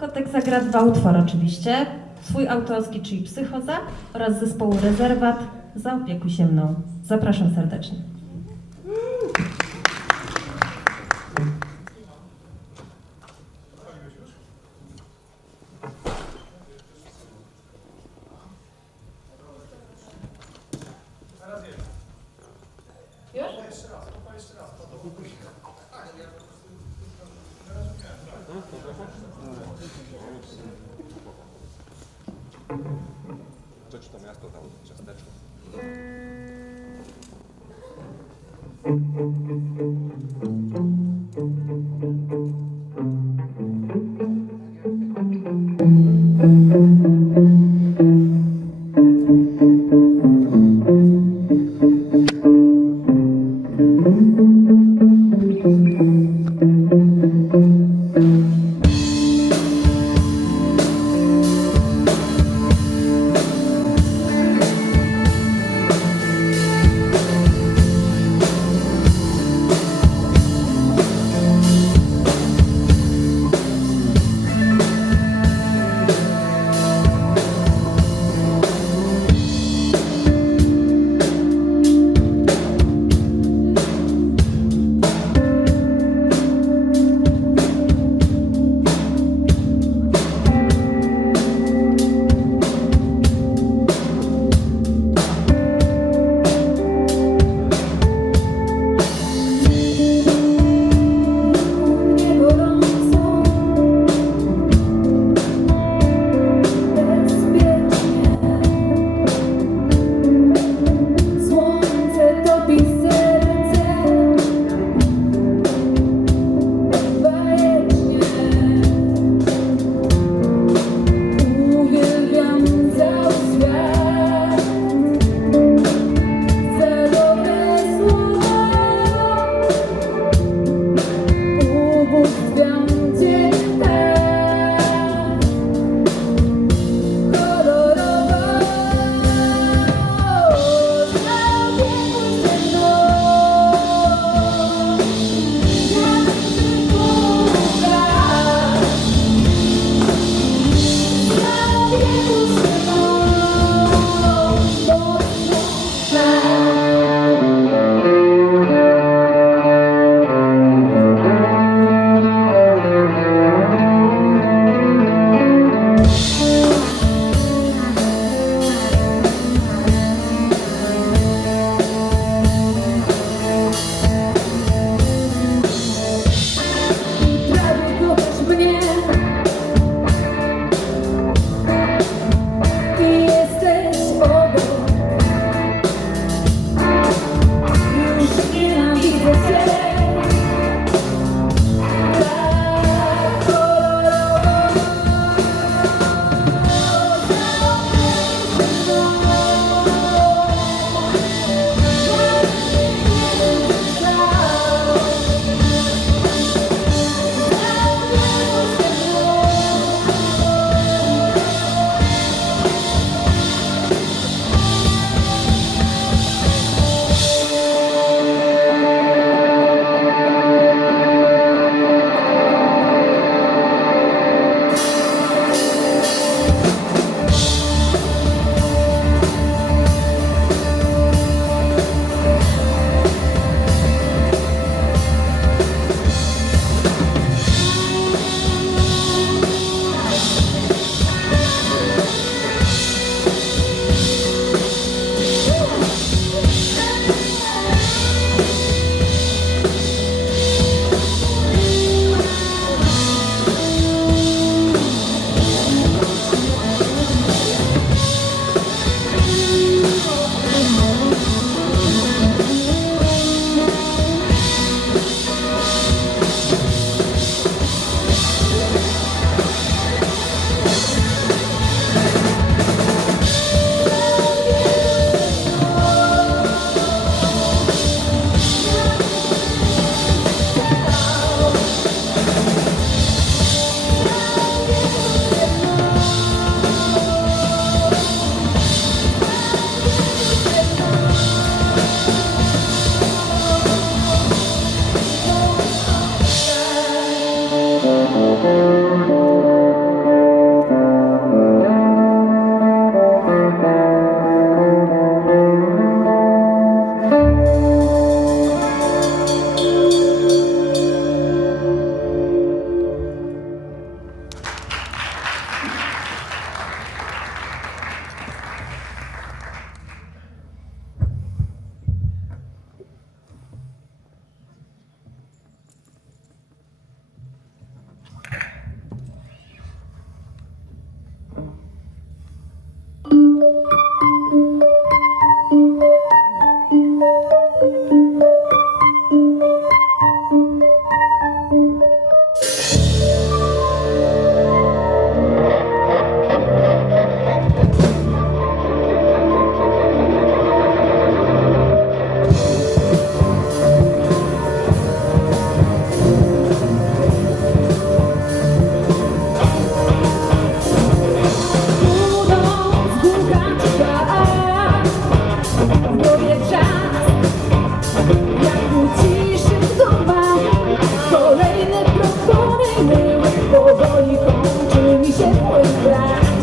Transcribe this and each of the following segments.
Kotek zagra dwa utwory oczywiście. Swój autorski, czyli Psychoza oraz zespołu Rezerwat Zaopiekuj się mną. Zapraszam serdecznie.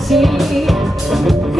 see.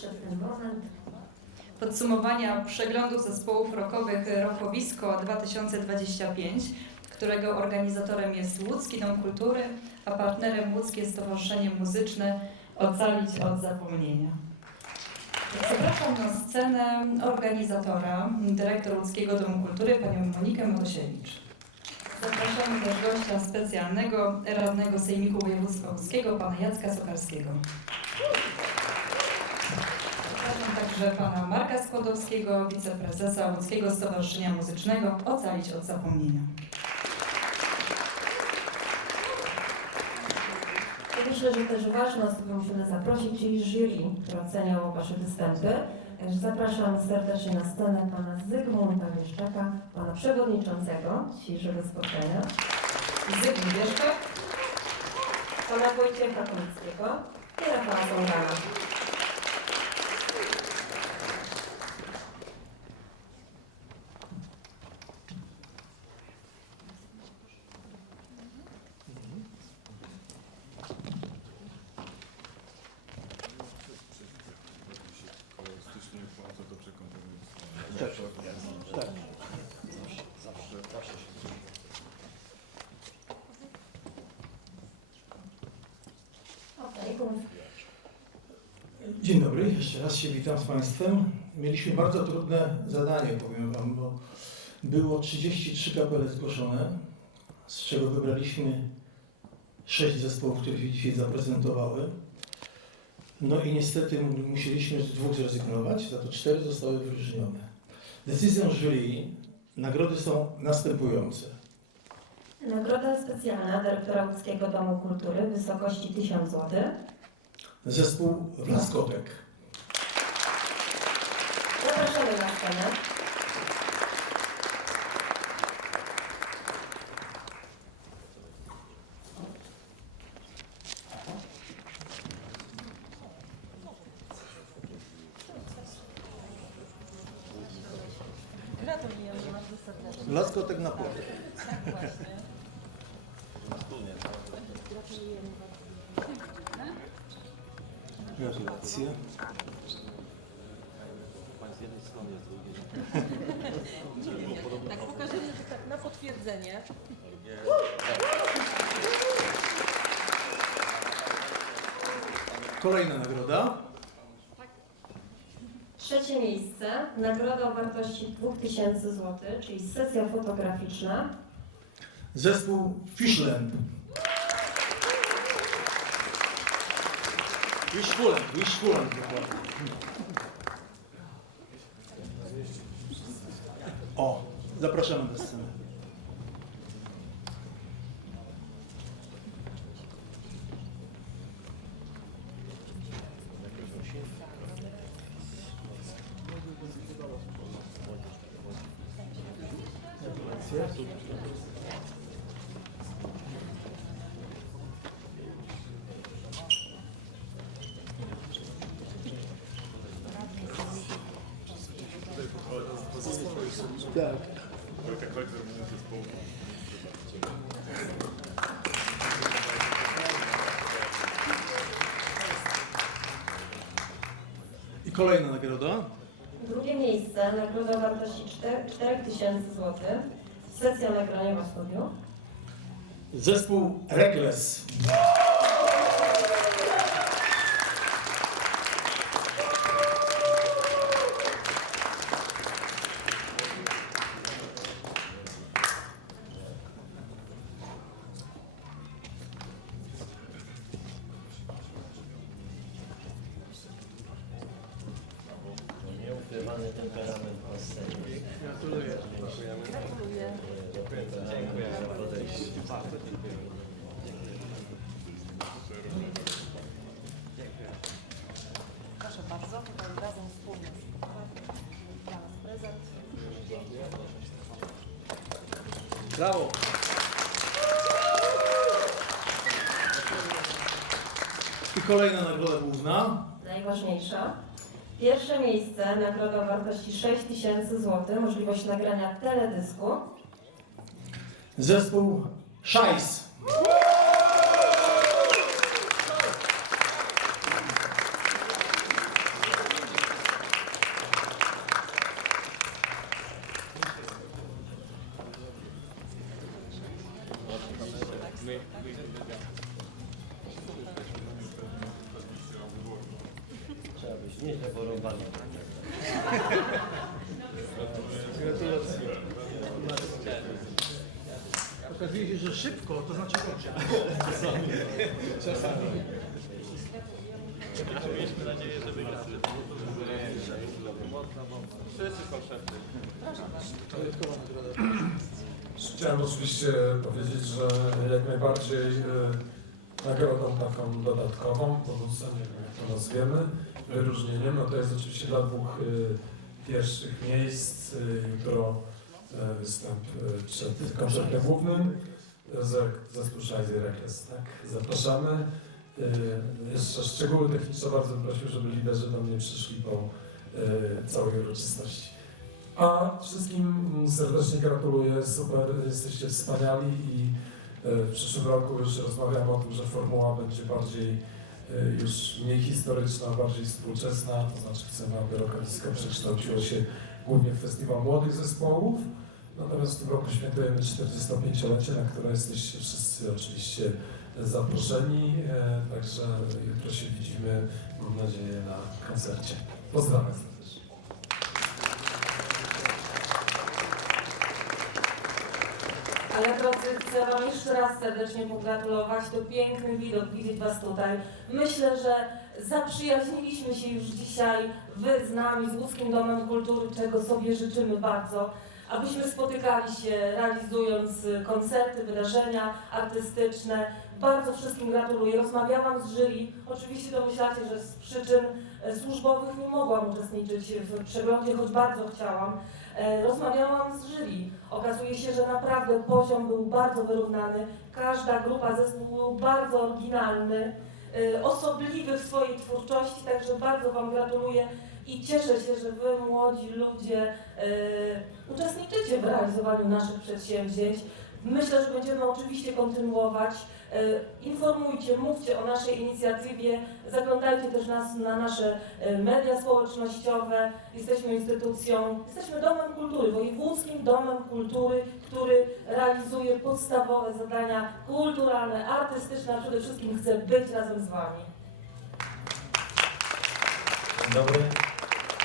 Ten moment. podsumowania przeglądu zespołów rockowych Rokowisko 2025, którego organizatorem jest Łódzki Dom Kultury, a partnerem Łódzkie Stowarzyszenie Muzyczne Ocalić od Zapomnienia. Zapraszam na scenę organizatora, dyrektor Łódzkiego Domu Kultury, panią Monikę Motosiewicz. Zapraszamy też gościa specjalnego, radnego Sejmiku Województwa Łódzkiego, pana Jacka Sokarskiego. Także pana Marka Skłodowskiego, wiceprezesa Łódzkiego Stowarzyszenia Muzycznego Ocalić od Zapomnienia. Myślę, że też ważną osobę musimy zaprosić, czyli jury, które oceniało Wasze występy. Także Zapraszam serdecznie na scenę Pana Zygmunta Wieszczaka, Pana Przewodniczącego dzisiejszego spotkania, Zygmunt Wieszczak, Pana Wojciecha Konickiego i Rafała Sągana. Dzień dobry, jeszcze raz się witam z Państwem. Mieliśmy bardzo trudne zadanie, powiem Wam, bo było 33 kapele zgłoszone, z czego wybraliśmy 6 zespołów, które się dzisiaj zaprezentowały. No i niestety mu- musieliśmy z dwóch zrezygnować, za to cztery zostały wyróżnione. Decyzją jury nagrody są następujące. Nagroda specjalna dyrektora Łódzkiego Domu Kultury w wysokości 1000 zł. Zespół Wlaskotek. Zapraszamy na scenę. Gratulacje. Tak, pokażemy to tak na potwierdzenie. Kolejna nagroda. Trzecie miejsce. Nagroda o wartości 2000 zł, czyli sesja fotograficzna. Zespół Fishland. Wishfuland dokładnie. O, zapraszamy do sceny. Kolejna nagroda. Drugie miejsce. Nagroda wartości 4 4000 zł. Sesja nagraniowa w studiu. Zespół Reckless. Gratuluję. Gratuluję. Dziękuję za podejście. Proszę bardzo, tutaj razem wspólnie dla nas prezent. Brawo. I kolejna nagroda główna. Najważniejsza. Pierwsze miejsce. Nagroda o wartości 6000 zł. Możliwość nagrania teledysku. Zespół Szajs. Chciałem oczywiście powiedzieć, że jak najbardziej e, nagrodą taką dodatkową, bonusem, jak to nazwiemy, wyróżnieniem, no to jest oczywiście dla dwóch e, pierwszych miejsc. E, Jutro występ przed koncertem głównym. Zespół Szajzy Rekles, tak? Zapraszamy. Jeszcze szczegóły techniczne bardzo bym prosił, żeby liderzy do mnie przyszli po całej uroczystości. A wszystkim serdecznie gratuluję, super, jesteście wspaniali i e, w przyszłym roku już rozmawiamy o tym, że formuła będzie bardziej e, już mniej historyczna, bardziej współczesna, to znaczy chcemy, aby rokalisko przekształciło się głównie w festiwal młodych zespołów. Natomiast w tym roku świętujemy 45-lecie, na które jesteście wszyscy oczywiście zaproszeni, e, także jutro się widzimy, mam nadzieję, na koncercie. Pozdrawiam serdecznie. Ale drodzy, chcę Wam jeszcze raz serdecznie pogratulować. To piękny widok, widzieć Was tutaj. Myślę, że Zaprzyjaźniliśmy się już dzisiaj, Wy z nami, z Łódzkim Domem Kultury, czego sobie życzymy bardzo, abyśmy spotykali się realizując koncerty, wydarzenia artystyczne. Bardzo wszystkim gratuluję. Rozmawiałam z jury. Oczywiście domyślacie, że z przyczyn e, służbowych nie mogłam uczestniczyć w przeglądzie, choć bardzo chciałam. E, Rozmawiałam z jury. Okazuje się, że naprawdę poziom był bardzo wyrównany. Każda grupa zespołu był bardzo oryginalny, e, osobliwy w swojej twórczości, także bardzo Wam gratuluję i cieszę się, że Wy, młodzi ludzie, e, uczestniczycie w realizowaniu naszych przedsięwzięć. Myślę, że będziemy oczywiście kontynuować. E, Informujcie, mówcie o naszej inicjatywie, zaglądajcie też nas na nasze e, media społecznościowe. Jesteśmy instytucją, jesteśmy Domem Kultury, wojewódzkim Domem Kultury, który realizuje podstawowe zadania kulturalne, artystyczne, a przede wszystkim chce być razem z Wami. Dzień dobry.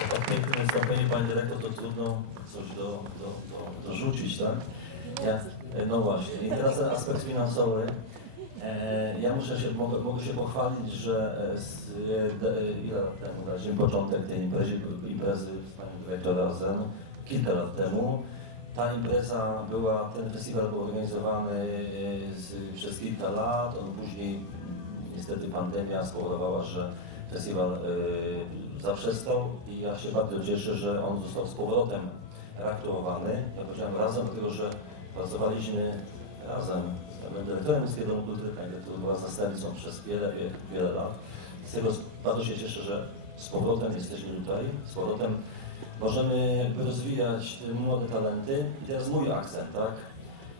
Po pięknym wystąpieniu Pani Dyrektor, to trudno coś do, do, do, dorzucić, tak? Ja, no właśnie. I teraz aspekt finansowy. E, ja muszę się, mogę, mogę się pochwalić, że e, z, e, ile lat temu daliśmy początek tej imprezie, imprezy z Panią Dyrektor razem, kilka lat temu. Ta impreza była, ten festiwal był organizowany z, przez kilka lat, on później mm, niestety pandemia spowodowała, że festiwal y, zaprzestał i ja się bardzo cieszę, że on został z powrotem reaktywowany. Ja powiedziałem razem, dlatego że pracowaliśmy razem panem dyrektorem Domu Kultury, pani dyrektor była zastępcą przez wiele, wiele, lat. Z tego bardzo się cieszę, że z powrotem jesteśmy tutaj, z powrotem możemy rozwijać młode talenty. I teraz mój akcent, tak?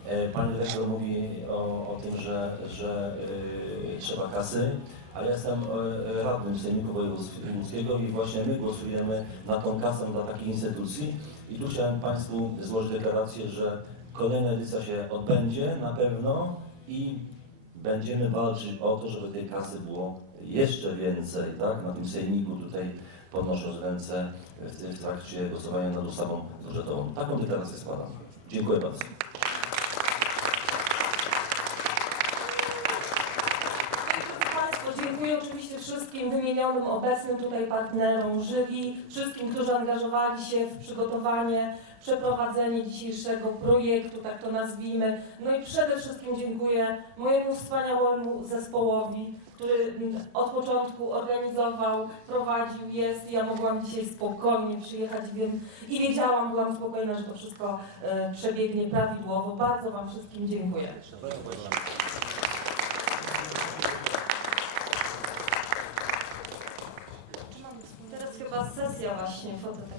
E, Pani dyrektor mówi o, o tym, że, że y, trzeba kasy, a ja jestem e, radnym w Sejmiku Wojewódzkiego i właśnie my głosujemy na tą kasę dla takiej instytucji. I tu chciałem Państwu złożyć deklarację, że kolejna edycja się odbędzie na pewno i będziemy walczyć o to, żeby tej kasy było jeszcze więcej, tak? Na tym Sejmiku tutaj podnosząc ręce w, w trakcie głosowania nad ustawą budżetową. Taką deklarację składam. Dziękuję bardzo. Dziękuję oczywiście wszystkim wymienionym obecnym tutaj partnerom jury, wszystkim, którzy angażowali się w przygotowanie, przeprowadzenie dzisiejszego projektu, tak to nazwijmy. No i przede wszystkim dziękuję mojemu wspaniałemu zespołowi, który od początku organizował, prowadził, jest. Ja mogłam dzisiaj spokojnie przyjechać wiem, i wiedziałam, byłam spokojna, że to wszystko e, przebiegnie prawidłowo. Bardzo Wam wszystkim dziękuję. Teraz chyba sesja właśnie foto, fotograficzna,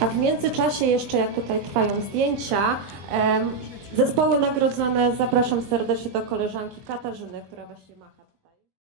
A w międzyczasie jeszcze, jak tutaj trwają zdjęcia, zespoły nagrodzone, zapraszam serdecznie do koleżanki Katarzyny, która właśnie macha.